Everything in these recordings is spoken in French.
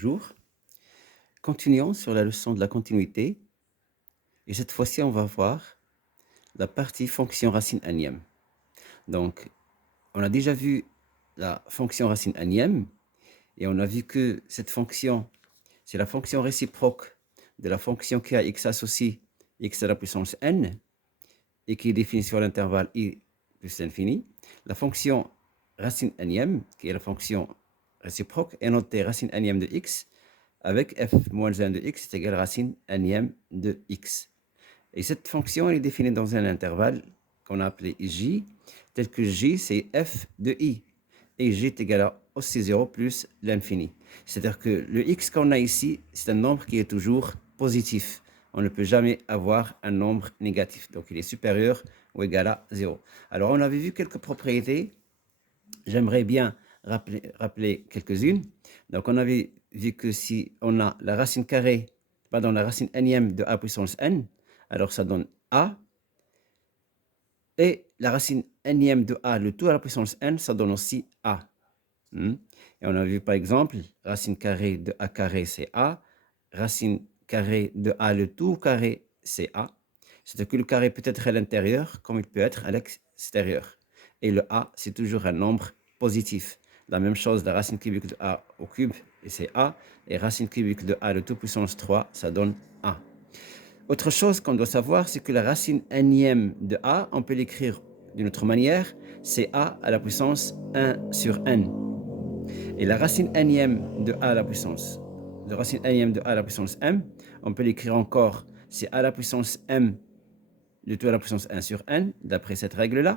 Bonjour. Continuons sur la leçon de la continuité et cette fois-ci on va voir la partie fonction racine énième. Donc on a déjà vu la fonction racine énième et on a vu que cette fonction c'est la fonction réciproque de la fonction qui a x associé x à la puissance n et qui est définie sur l'intervalle i plus l'infini. La fonction racine énième qui est la fonction réciproque est notée racine énième de x avec f moins 1 de x est égal à racine énième de x. Et cette fonction est définie dans un intervalle qu'on a appelé j, tel que j c'est f de i. Et j est égal à aussi 0 plus l'infini. C'est-à-dire que le x qu'on a ici, c'est un nombre qui est toujours positif. On ne peut jamais avoir un nombre négatif. Donc il est supérieur ou égal à 0. Alors on avait vu quelques propriétés. J'aimerais bien rappeler quelques-unes. Donc on avait vu que si on a la racine carrée, pardon, la racine énième de a puissance n, alors ça donne a. Et la racine énième de a, le tout à la puissance n, ça donne aussi a. Et on a vu par exemple, racine carrée de a carré, c'est a. Racine carrée de a, le tout carré, c'est a. C'est-à-dire que le carré peut être à l'intérieur comme il peut être à l'extérieur. Et le a, c'est toujours un nombre positif. La même chose, la racine cubique de a au cube, et c'est a. Et racine cubique de a, le tout puissance 3, ça donne a. Autre chose qu'on doit savoir, c'est que la racine énième de a, on peut l'écrire d'une autre manière, c'est a à la puissance 1 sur n. Et la racine énième de a à la puissance, la racine énième de a à la puissance m, on peut l'écrire encore, c'est a à la puissance m, le tout à la puissance 1 sur n, d'après cette règle-là.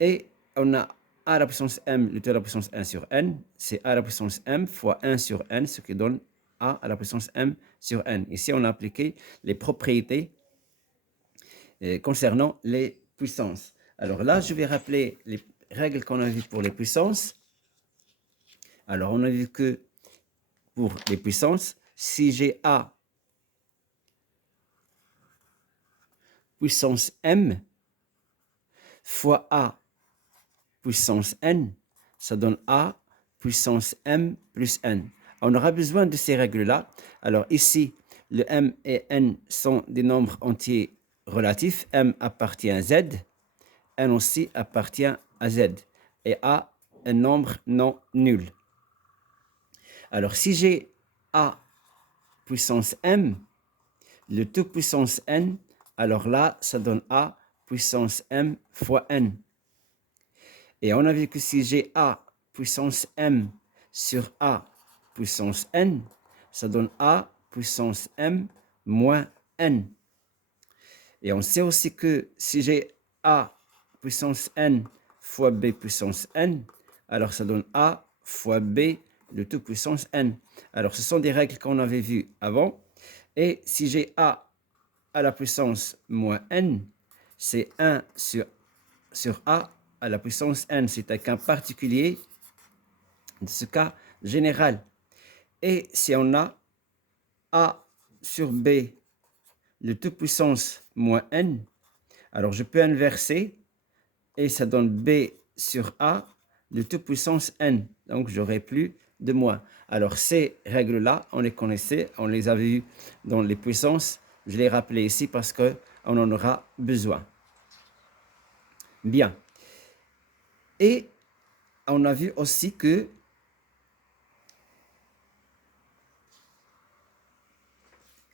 Et on a a à la puissance m, le tout à la puissance 1 sur n, c'est a à la puissance m fois 1 sur n, ce qui donne a à la puissance m sur n. Ici, on a appliqué les propriétés concernant les puissances. Alors là, je vais rappeler les règles qu'on a vues pour les puissances. Alors, on a vu que pour les puissances, si j'ai a puissance m fois a puissance n, ça donne a puissance m plus n. On aura besoin de ces règles-là. Alors ici, le m et n sont des nombres entiers relatifs. M appartient à z, n aussi appartient à z. Et a, un nombre non nul. Alors si j'ai a puissance m, le tout puissance n, alors là, ça donne a puissance m fois n. Et on a vu que si j'ai a puissance m sur a puissance n, ça donne a puissance m moins n. Et on sait aussi que si j'ai a puissance n fois b puissance n, alors ça donne a fois b le tout puissance n. Alors ce sont des règles qu'on avait vues avant. Et si j'ai a à la puissance moins n, c'est 1 sur a à la puissance n. C'est un cas particulier de ce cas général. Et si on a a sur b, le tout puissance moins n, alors je peux inverser et ça donne b sur a, le tout puissance n. Donc j'aurai plus de moins. Alors ces règles-là, on les connaissait, on les avait vues dans les puissances. Je les rappelais ici parce qu'on en aura besoin. Bien. Et on a vu aussi que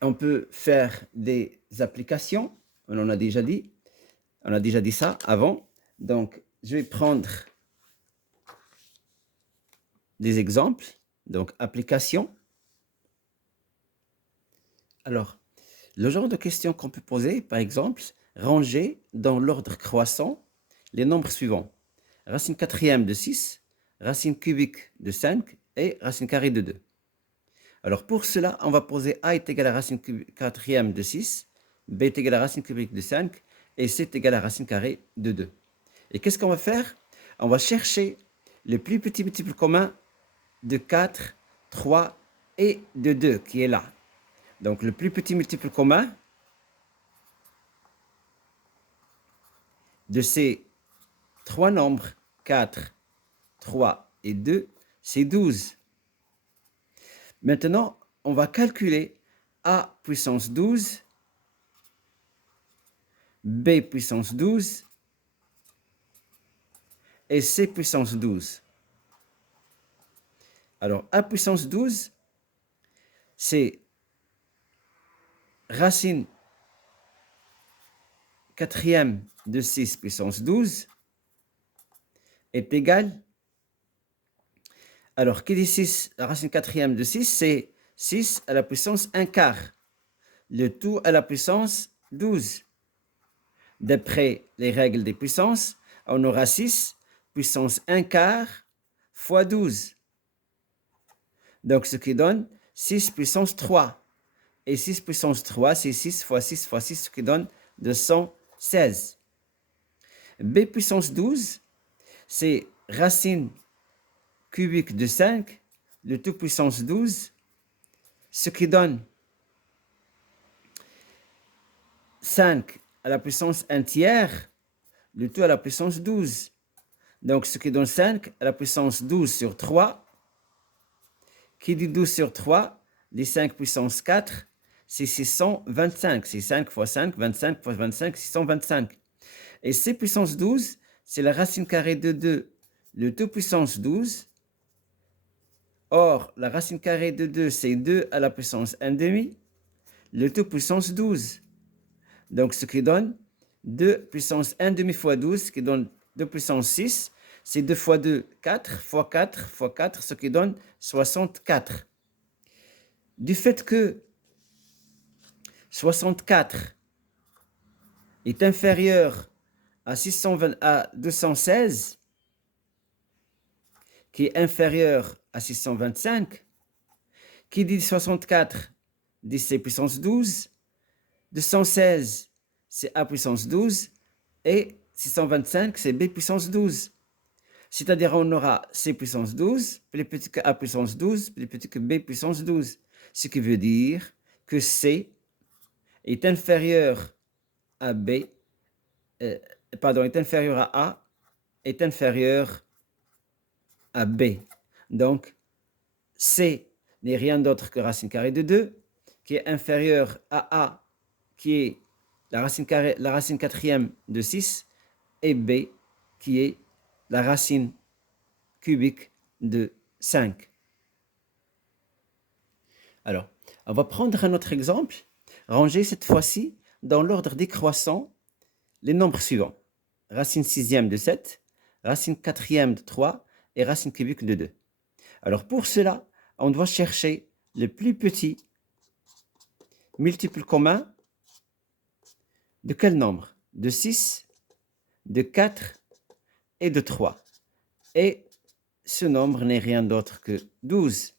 on peut faire des applications. On en a déjà dit. On a déjà dit ça avant. Donc, je vais prendre des exemples. Donc, application. Alors, le genre de questions qu'on peut poser, par exemple, ranger dans l'ordre croissant les nombres suivants. Racine quatrième de 6, racine cubique de 5 et racine carrée de 2. Alors pour cela, on va poser a est égal à racine quatrième de 6, b est égal à racine cubique de 5 et c est égal à racine carrée de 2. Et qu'est-ce qu'on va faire? On va chercher le plus petit multiple commun de 4, 3 et de 2 qui est là. Donc le plus petit multiple commun de ces trois nombres, 4, 3 et 2, c'est 12. Maintenant, on va calculer a puissance 12, b puissance 12 et c puissance 12. Alors, a puissance 12, c'est racine quatrième de 6 puissance 12 est égal. Alors, qui dit 6, la racine quatrième de 6, c'est 6 à la puissance 1 quart. Le tout à la puissance 12. D'après les règles des puissances, on aura 6 puissance 1 quart fois 12. Donc, ce qui donne 6 puissance 3. Et 6 puissance 3, c'est 6 fois 6 fois 6, ce qui donne 216. B puissance 12, c'est racine cubique de 5, le tout puissance 12, ce qui donne 5 à la puissance 1 tiers, le tout à la puissance 12. Donc, ce qui donne 5 à la puissance 12 sur 3. Qui dit 12 sur 3, les 5 puissance 4, c'est 625. C'est 5 fois 5, 25 fois 25, 625. Et C puissance 12, c'est la racine carrée de 2, le tout puissance 12. Or, la racine carrée de 2, c'est 2 à la puissance 1 demi, le tout puissance 12. Donc, ce qui donne 2 puissance 1 demi fois 12, ce qui donne 2 puissance 6. C'est 2 fois 2, 4 fois 4 fois 4, ce qui donne 64. Du fait que 64 est inférieur à 216, qui est inférieur à 625, qui dit 64 dit C puissance 12, 216 c'est A puissance 12 et 625 c'est B puissance 12. C'est-à-dire on aura C puissance 12 plus petit que A puissance 12 plus petit que B puissance 12. Ce qui veut dire que C est inférieur à B, est inférieur à A, est inférieur à B. Donc, C n'est rien d'autre que racine carrée de 2, qui est inférieur à A, qui est la racine quatrième de 6, et B, qui est la racine cubique de 5. Alors, on va prendre un autre exemple, ranger cette fois-ci dans l'ordre décroissant les nombres suivants. Racine sixième de 7, racine quatrième de 3 et racine cubique de 2. Alors pour cela, on doit chercher le plus petit multiple commun de quel nombre? De 6, de 4 et de 3. Et ce nombre n'est rien d'autre que 12.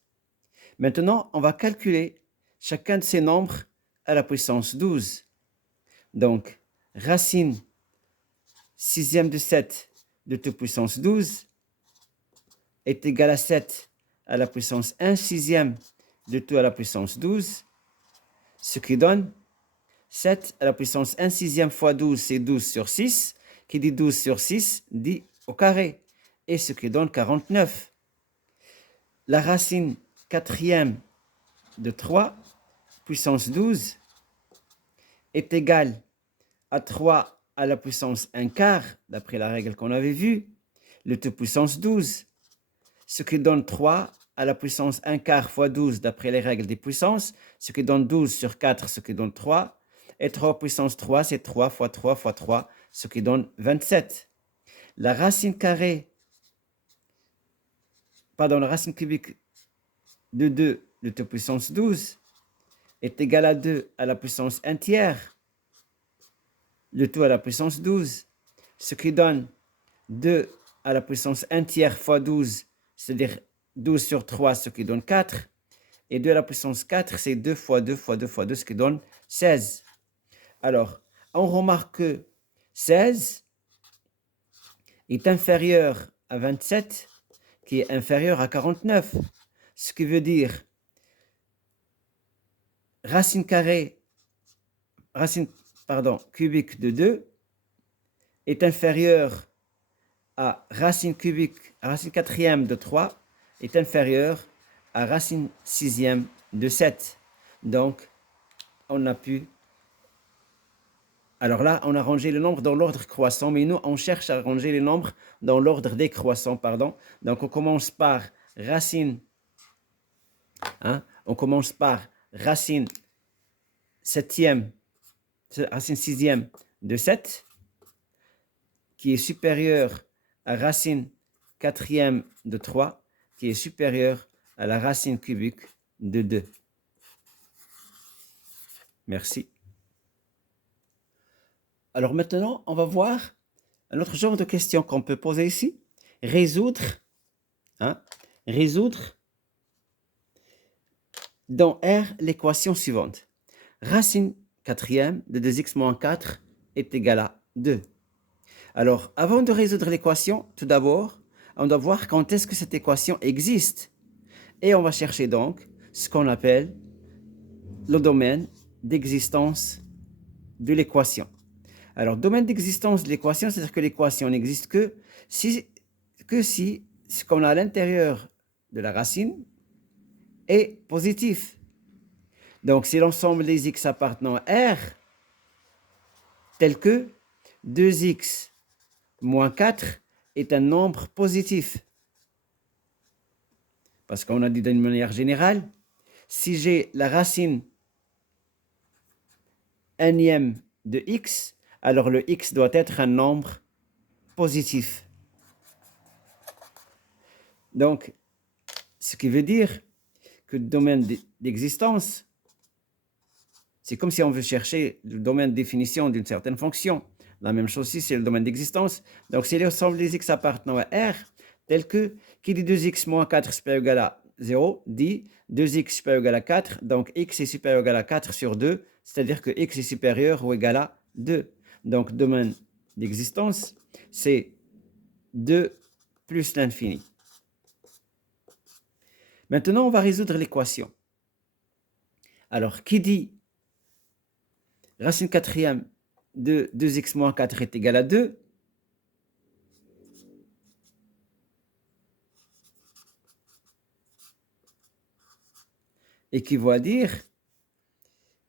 Maintenant, on va calculer chacun de ces nombres à la puissance 12. Donc, racine sixième de 7 de toute puissance 12 est égal à 7 à la puissance 1 sixième de tout à la puissance 12, ce qui donne 7 à la puissance 1 sixième fois 12, c'est 12 sur 6, qui dit 12 sur 6 dit au carré, et ce qui donne 49. La racine quatrième de 3, puissance 12, est égale à 3 à la puissance 1 quart, d'après la règle qu'on avait vue, le tout puissance 12, ce qui donne 3 à la puissance 1 quart fois 12, d'après les règles des puissances, ce qui donne 12 sur 4, ce qui donne 3, et 3 puissance 3, c'est 3 fois 3 fois 3, ce qui donne 27. La racine cubique de 2 de toute puissance 12 est égale à 2 à la puissance 1 tiers, le tout à la puissance 12, ce qui donne 2 à la puissance 1 tiers fois 12, c'est-à-dire 12 sur 3, ce qui donne 4, et 2 à la puissance 4, c'est 2 fois 2 fois 2 fois 2, ce qui donne 16. Alors, on remarque que 16 est inférieur à 27, qui est inférieur à 49, ce qui veut dire racine cubique de 2 est inférieur à racine quatrième de 3 est inférieur à racine sixième de 7. Donc, on a pu... Alors là, on a rangé le nombre dans l'ordre croissant, mais nous, on cherche à ranger les nombres dans l'ordre décroissant, pardon. Donc, on commence par racine, on commence par racine septième, racine sixième de 7, qui est supérieure à racine quatrième de 3, qui est supérieure à la racine cubique de 2. Merci. Alors maintenant, on va voir un autre genre de question qu'on peut poser ici. Résoudre dans R l'équation suivante. Racine quatrième de 2x moins 4 est égale à 2. Alors, avant de résoudre l'équation, tout d'abord, on doit voir quand est-ce que cette équation existe. Et on va chercher donc ce qu'on appelle le domaine d'existence de l'équation. Alors, domaine d'existence de l'équation, c'est-à-dire que l'équation n'existe que si ce qu'on a à l'intérieur de la racine est positif. Donc, si l'ensemble des x appartenant à R, tel que 2x moins 4 est un nombre positif. Parce qu'on a dit d'une manière générale, si j'ai la racine nème de x, alors le x doit être un nombre positif. Donc, ce qui veut dire que le domaine d'existence, c'est comme si on veut chercher le domaine de définition d'une certaine fonction. La même chose ici, c'est le domaine d'existence. Donc, c'est l'ensemble des x appartenant à R, tel que, qui dit 2x moins 4 supérieur ou égal à 0, dit 2x supérieur ou égal à 4, donc x est supérieur ou égal à 4 sur 2, c'est-à-dire que x est supérieur ou égal à 2. Donc, domaine d'existence, c'est 2 plus l'infini. Maintenant, on va résoudre l'équation. Alors, qui dit racine quatrième de 2x moins 4 est égal à 2, équivaut à dire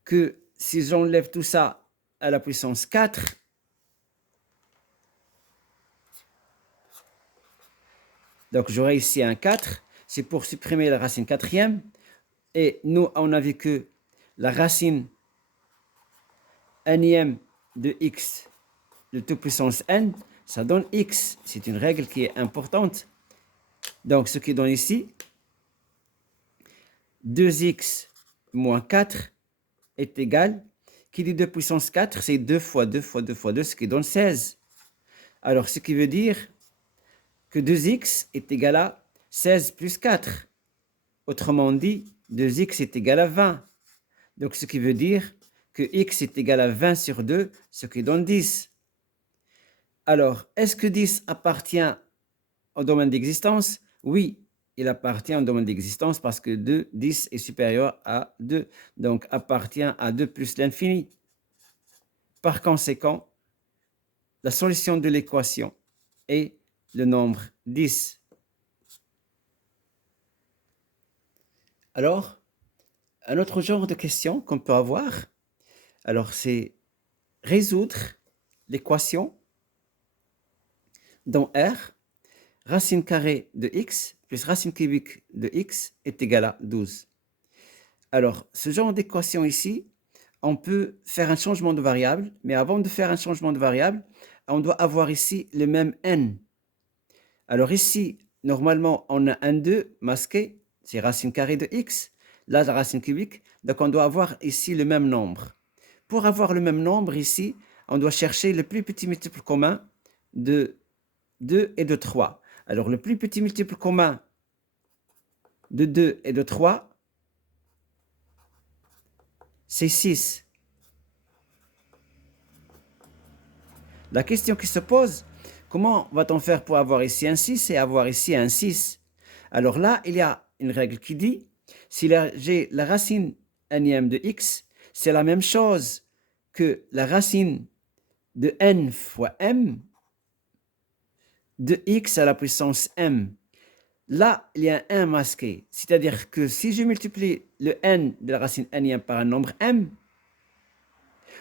que si j'enlève tout ça à la puissance 4, donc j'aurai ici un 4, c'est pour supprimer la racine quatrième, et nous, on a vu que la racine nème de x de toute puissance n, ça donne x. C'est une règle qui est importante. Donc, ce qui donne ici, 2x moins 4 est égal, qui dit 2 puissance 4, c'est 2 fois 2 fois 2 fois 2, ce qui donne 16. Alors, ce qui veut dire que 2x est égal à 16 plus 4. Autrement dit, 2x est égal à 20. Donc, ce qui veut dire que x est égal à 20 sur 2, ce qui donne 10. Alors, est-ce que 10 appartient au domaine d'existence? Oui, il appartient au domaine d'existence parce que 10 est supérieur à 2. Donc, appartient à 2 plus l'infini. Par conséquent, la solution de l'équation est le nombre 10. Alors, un autre genre de question qu'on peut avoir, alors c'est résoudre l'équation dans R, racine carrée de x plus racine cubique de x est égal à 12. Alors, ce genre d'équation ici, on peut faire un changement de variable, mais avant de faire un changement de variable, on doit avoir ici le même n. Alors ici, normalement, on a un 2 masqué, c'est racine carrée de x, là la racine cubique, donc on doit avoir ici le même nombre. Pour avoir le même nombre ici, on doit chercher le plus petit multiple commun de 2 et de 3. Alors le plus petit multiple commun de 2 et de 3, c'est 6. La question qui se pose, comment va-t-on faire pour avoir ici un 6 et avoir ici un 6? Alors là, il y a une règle qui dit, si j'ai la racine nème de x, c'est la même chose que la racine de n fois m de x à la puissance m. là, il y a un 1 masqué. C'est-à-dire que si je multiplie le n de la racine n par un nombre m,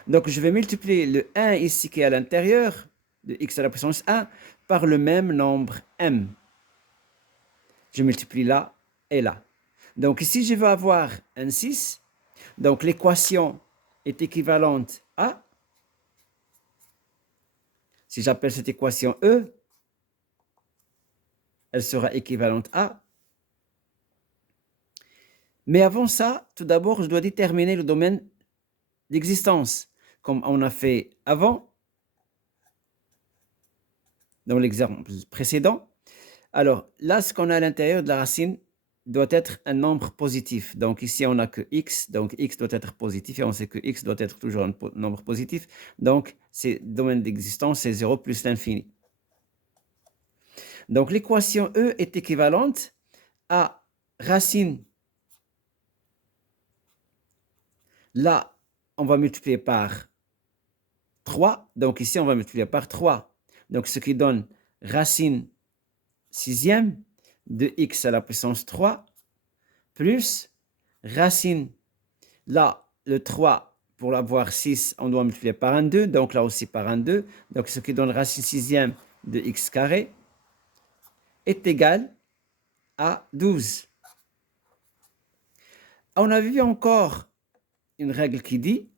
donc je vais multiplier le 1 ici qui est à l'intérieur de x à la puissance 1 par le même nombre m. Je multiplie là et là. Donc ici, je veux avoir un 6. Donc l'équation est équivalente à, si j'appelle cette équation E, elle sera équivalente à. Mais avant ça, tout d'abord, je dois déterminer le domaine d'existence, comme on a fait avant, dans l'exemple précédent. Alors là, ce qu'on a à l'intérieur de la racine doit être un nombre positif. Donc ici, on n'a que x, donc x doit être positif, et on sait que x doit être toujours un nombre positif. Donc, le domaine d'existence, c'est 0 plus l'infini. Donc l'équation E est équivalente à racine. Là, on va multiplier par 3. Donc ici, on va multiplier par 3. Donc ce qui donne racine sixième de x à la puissance 3 plus racine. Là, le 3, pour l'avoir 6, on doit multiplier par un 2. Donc là aussi par un 2. Donc ce qui donne racine sixième de x carré est égal à 12. On a vu encore une règle qui dit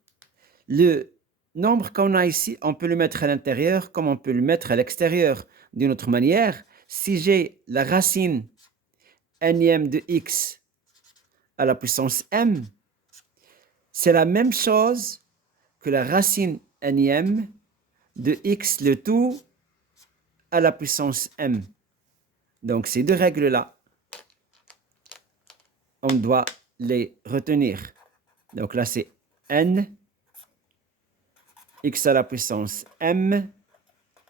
le nombre qu'on a ici, on peut le mettre à l'intérieur comme on peut le mettre à l'extérieur. D'une autre manière, si j'ai la racine nème de x à la puissance m, c'est la même chose que la racine nème de x le tout à la puissance m. Donc ces deux règles-là, on doit les retenir. Donc là, c'est n x à la puissance m,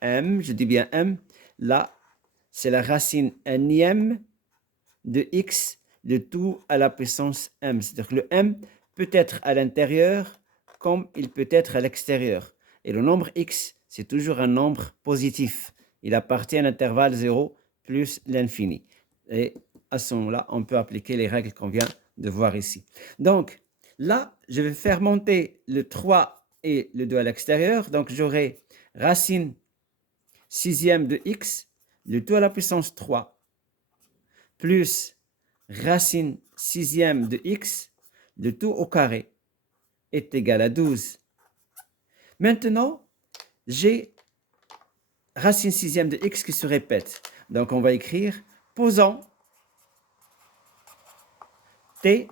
je dis bien m, là, c'est la racine nème de x, le tout à la puissance m. C'est-à-dire que le m peut être à l'intérieur comme il peut être à l'extérieur. Et le nombre x, c'est toujours un nombre positif. Il appartient à l'intervalle 0 plus l'infini. Et à ce moment-là, on peut appliquer les règles qu'on vient de voir ici. Donc, là, je vais faire monter le 3 et le 2 à l'extérieur. Donc, j'aurai racine sixième de x, le tout à la puissance 3, plus racine sixième de x, le tout au carré, est égal à 12. Maintenant, j'ai racine sixième de x qui se répète. Donc, on va écrire, posant t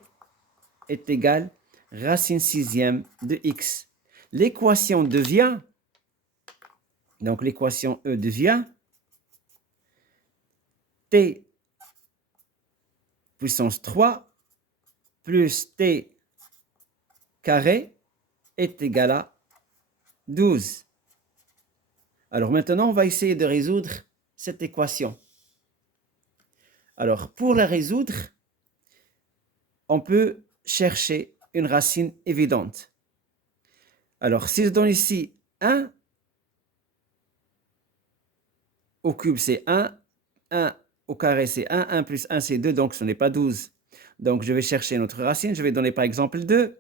est égal racine sixième de x. L'équation devient, donc l'équation E devient t puissance 3 plus t carré est égal à 12. Alors maintenant, on va essayer de résoudre cette équation. Alors, pour la résoudre, on peut chercher une racine évidente. Alors, si je donne ici 1 au cube, c'est 1, 1 au carré, c'est 1, 1 plus 1, c'est 2, donc ce n'est pas 12. Donc, je vais chercher notre racine. Je vais donner par exemple 2.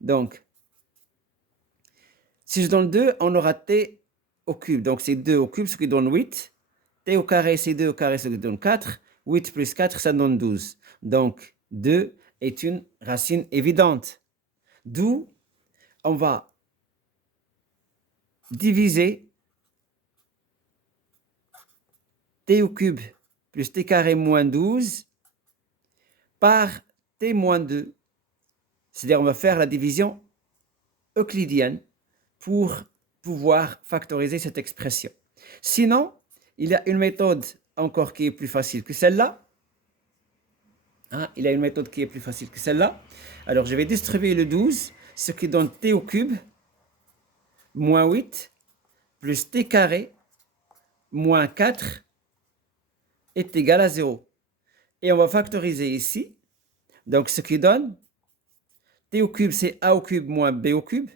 Donc, si je donne 2, on aura t au cube. Donc, c'est 2 au cube, ce qui donne 8. T au carré, c'est 2 au carré, ce qui donne 4. 8 plus 4, ça donne 12. Donc, 2 est une racine évidente. D'où on va diviser t au cube plus t carré moins 12 par t moins 2. C'est-à-dire, on va faire la division euclidienne pour pouvoir factoriser cette expression. Sinon, il y a une méthode encore qui est plus facile que celle-là. Il y a une méthode qui est plus facile que celle-là. Alors, je vais distribuer le 12, ce qui donne t au cube moins 8 plus t carré moins 4 est égal à 0. Et on va factoriser ici. Donc, ce qui donne t au cube, c'est a au cube moins b au cube.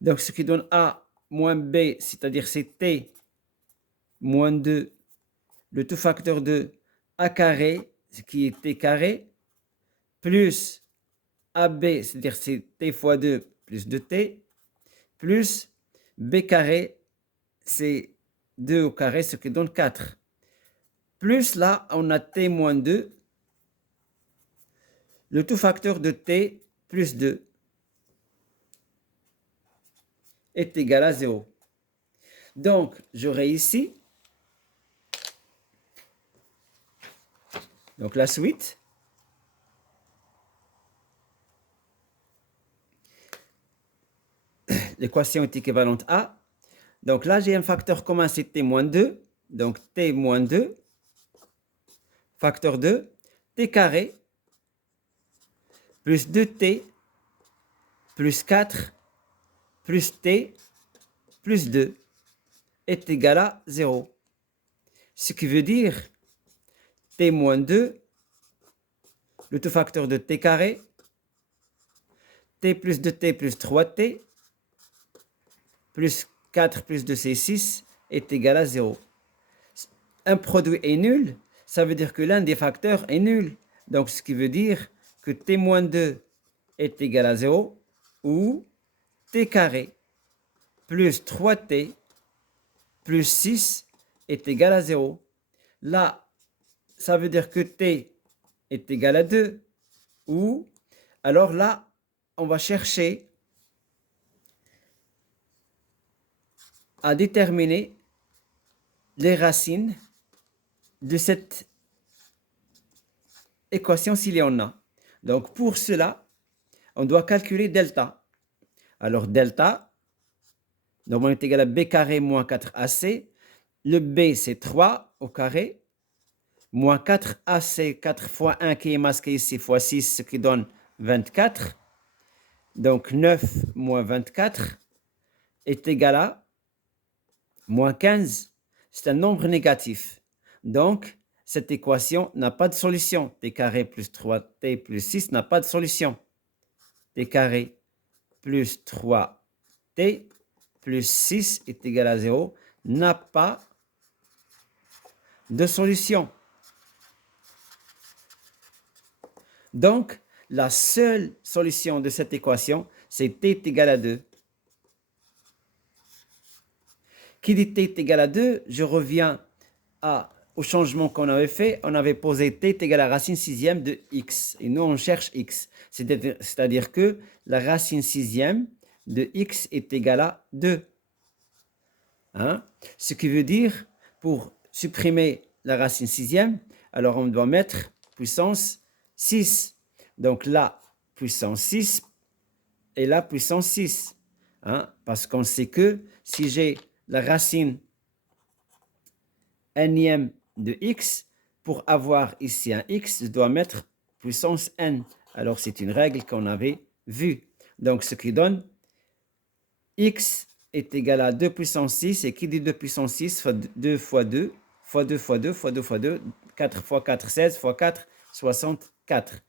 Donc, ce qui donne a moins b, c'est-à-dire c'est t moins 2, le tout facteur de a carré, ce qui est t carré, plus AB, c'est-à-dire c'est t fois 2 plus 2t, plus b carré, c'est 2 au carré, ce qui donne 4. Plus là, on a t moins 2, le tout facteur de t plus 2 est égal à 0. Donc, j'aurai ici, donc la suite, l'équation est équivalente à, donc là j'ai un facteur commun, c'est t moins 2, donc t moins 2, facteur 2, t carré, plus 2t, plus 4, plus t, plus 2, est égal à 0. Ce qui veut dire t moins 2, le tout facteur de t carré, t plus 2t plus 3t, plus 4 plus 2 c'est 6, est égal à 0. Un produit est nul, ça veut dire que l'un des facteurs est nul. Donc, ce qui veut dire que t moins 2 est égal à 0, ou t carré plus 3t plus 6 est égal à 0. Là, ça veut dire que t est égal à 2, ou alors là, on va chercher à déterminer les racines de cette équation s'il y en a. Donc, pour cela, on doit calculer delta. Alors, delta, normalement, est égal à b carré moins 4ac. Le b, c'est 3 au carré, moins 4ac, 4 fois 1 qui est masqué ici, fois 6, ce qui donne 24. Donc, 9 moins 24 est égal à moins 15. C'est un nombre négatif. Donc, cette équation n'a pas de solution. T carré plus 3t plus 6 n'a pas de solution. T carré plus 3t plus 6 est égal à 0 n'a pas de solution. Donc, la seule solution de cette équation, c'est t est égal à 2. Qui dit t est égal à 2, je reviens au changement qu'on avait fait. On avait posé t est égal à la racine sixième de x. Et nous, on cherche x. C'est-à-dire que la racine sixième de x est égale à 2. Hein? Ce qui veut dire, pour supprimer la racine sixième, alors on doit mettre puissance 6. Donc là, puissance 6 et là, puissance 6. Hein? Parce qu'on sait que si j'ai la racine nème de x, pour avoir ici un x, je dois mettre puissance n. Alors, c'est une règle qu'on avait vue. Donc, ce qui donne x est égal à 2 puissance 6. Et qui dit 2 puissance 6 fois 2 fois 2, fois 2 fois 2, fois 2 fois 2, 4 fois 4, 16, fois 4, 64.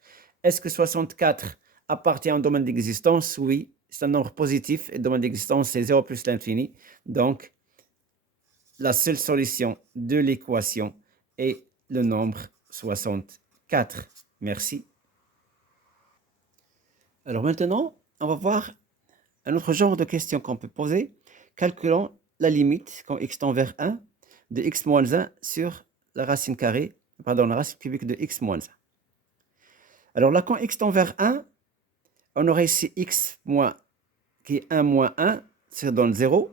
Est-ce que 64 appartient au domaine d'existence? Oui, c'est un nombre positif et le domaine d'existence, c'est 0 plus l'infini. Donc, la seule solution de l'équation est le nombre 64. Merci. Alors maintenant, on va voir un autre genre de question qu'on peut poser. Calculons la limite quand x tend vers 1 de x moins 1 sur la racine carrée, pardon, la racine cubique de x moins 1. Alors là, quand x tend vers 1, on aurait ici x moins, qui est 1 moins 1, ça donne 0.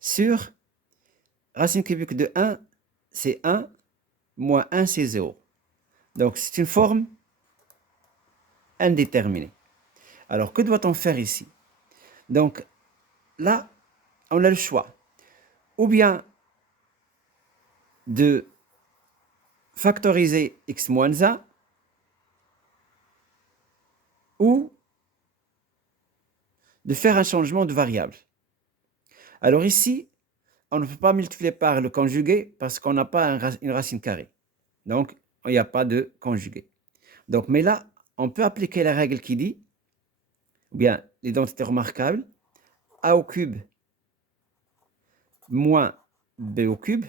Sur racine cubique de 1, c'est 1, moins 1, c'est 0. Donc, c'est une forme indéterminée. Alors, que doit-on faire ici? Donc, là, on a le choix. Ou bien de factoriser x moins 1, ou de faire un changement de variable. Alors ici, on ne peut pas multiplier par le conjugué parce qu'on n'a pas une racine carrée. Donc, il n'y a pas de conjugué. Donc, mais là, on peut appliquer la règle qui dit, ou bien l'identité remarquable, a au cube moins b au cube,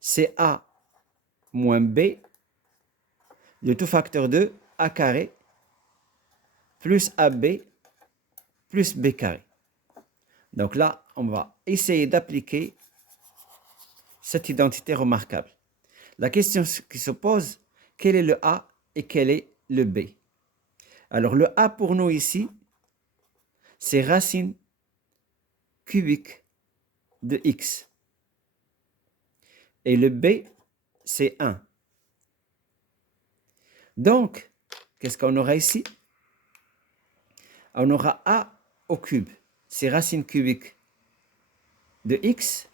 c'est a moins b, le tout facteur de a carré plus ab plus b carré. Donc là, on va essayer d'appliquer cette identité remarquable. La question qui se pose, quel est le a et quel est le b? Alors le a pour nous ici, c'est racine cubique de x. Et le b, c'est 1. Donc, qu'est-ce qu'on aura ici? On aura a au cube, c'est racine cubique de x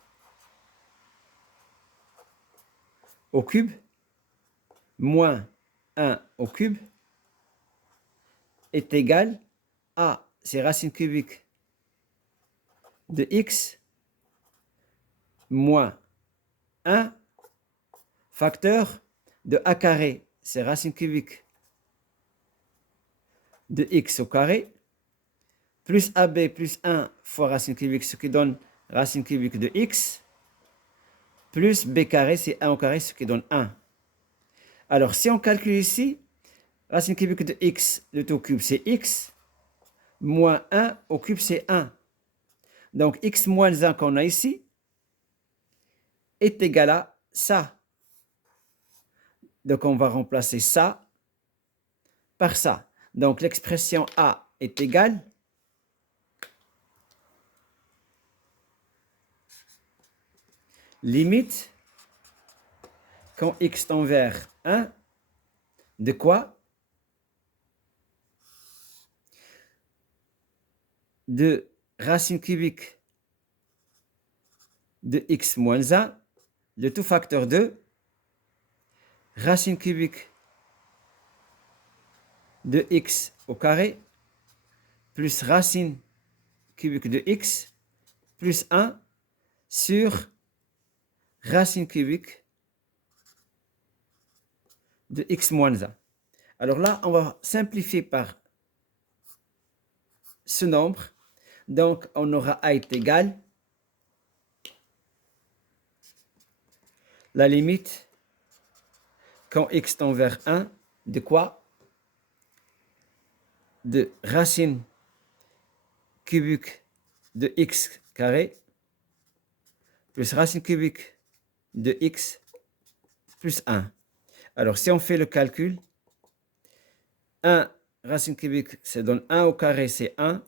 au cube moins 1 au cube est égal à, c'est racine cubique de x moins 1 facteur de a carré, c'est racine cubique de x au carré, plus ab plus 1 fois racine cubique, ce qui donne racine cubique de x, plus b carré, c'est 1 au carré, ce qui donne 1. Alors, si on calcule ici, racine cubique de x, le tout au cube, c'est x, moins 1 au cube, c'est 1. Donc, x moins 1 qu'on a ici est égal à ça. Donc, on va remplacer ça par ça. Donc, l'expression a est égale limite quand x tend vers 1 de quoi? De racine cubique de x moins 1, le tout facteur de racine cubique de x au carré plus racine cubique de x plus 1 sur racine cubique de x moins 1. Alors là, on va simplifier par ce nombre. Donc, on aura a est égal la limite quand x tend vers 1 de quoi? De racine cubique de x carré plus racine cubique de x plus 1. Alors, si on fait le calcul, 1 racine cubique, ça donne 1 au carré, c'est 1,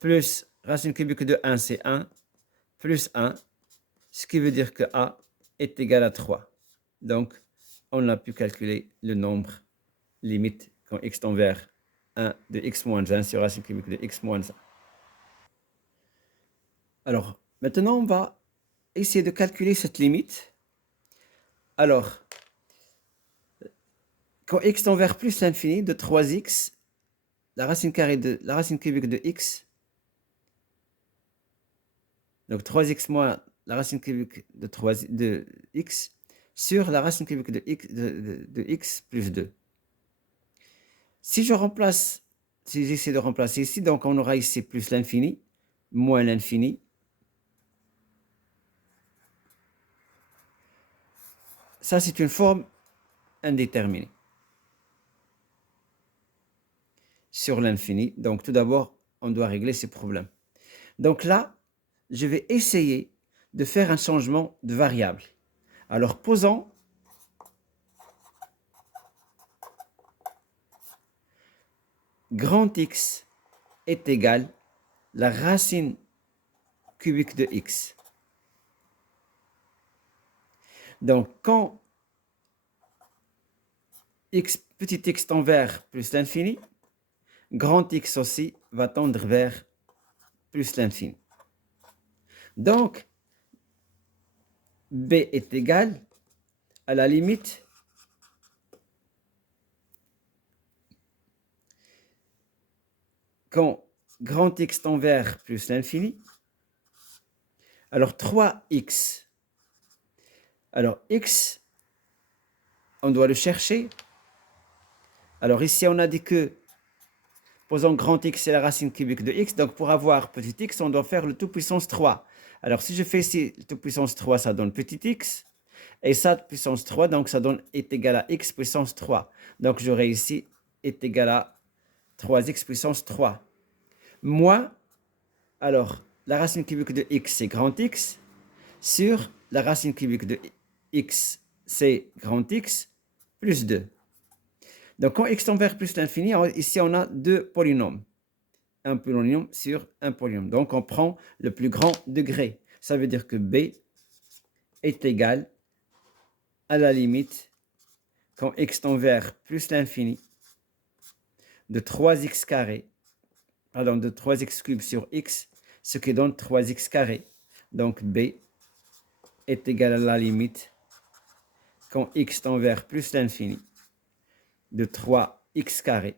plus racine cubique de 1, c'est 1, plus 1, ce qui veut dire que a est égal à 3. Donc, on a pu calculer le nombre limite quand x tend vers 1 de x moins 1 sur racine cubique de x moins 1. Alors, maintenant, on va essayer de calculer cette limite. Alors, quand x tend vers plus l'infini de 3x, la racine cubique de x, donc 3x moins la racine cubique de x sur la racine cubique de x plus 2. Si j'essaie de remplacer ici, donc on aura ici plus l'infini, moins l'infini. Ça, c'est une forme indéterminée sur l'infini. Donc, tout d'abord, on doit régler ces problèmes. Donc là, je vais essayer de faire un changement de variable. Alors, posons grand X est égal la racine cubique de X. Donc, quand petit x tend vers plus l'infini, grand X aussi va tendre vers plus l'infini. Donc, B est égal à la limite quand grand X tend vers plus l'infini. Alors, 3x. Alors, x, on doit le chercher. Alors, ici, on a dit que, posons grand X, c'est la racine cubique de x. Donc, pour avoir petit x, on doit faire le tout puissance 3. Alors, si je fais ici tout puissance 3, ça donne petit x. Et ça, puissance 3, donc ça donne est égal à x puissance 3. Donc, j'aurai ici est égal à 3x puissance 3. Moins, alors, la racine cubique de x, c'est grand X, sur la racine cubique de x, c'est grand X, plus 2. Donc, quand x tend vers plus l'infini, ici, on a deux polynômes. Un polynôme sur un polynôme. Donc, on prend le plus grand degré. Ça veut dire que b est égal à la limite, quand x tend vers plus l'infini, de 3x carré, pardon, de 3x cube sur x, ce qui donne 3x carré. Donc, b est égal à la limite, quand x tend vers plus l'infini, de 3x carré.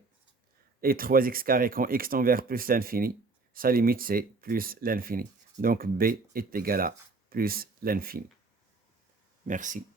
Et 3x carré quand x tend vers plus l'infini, sa limite c'est plus l'infini. Donc b est égal à plus l'infini. Merci.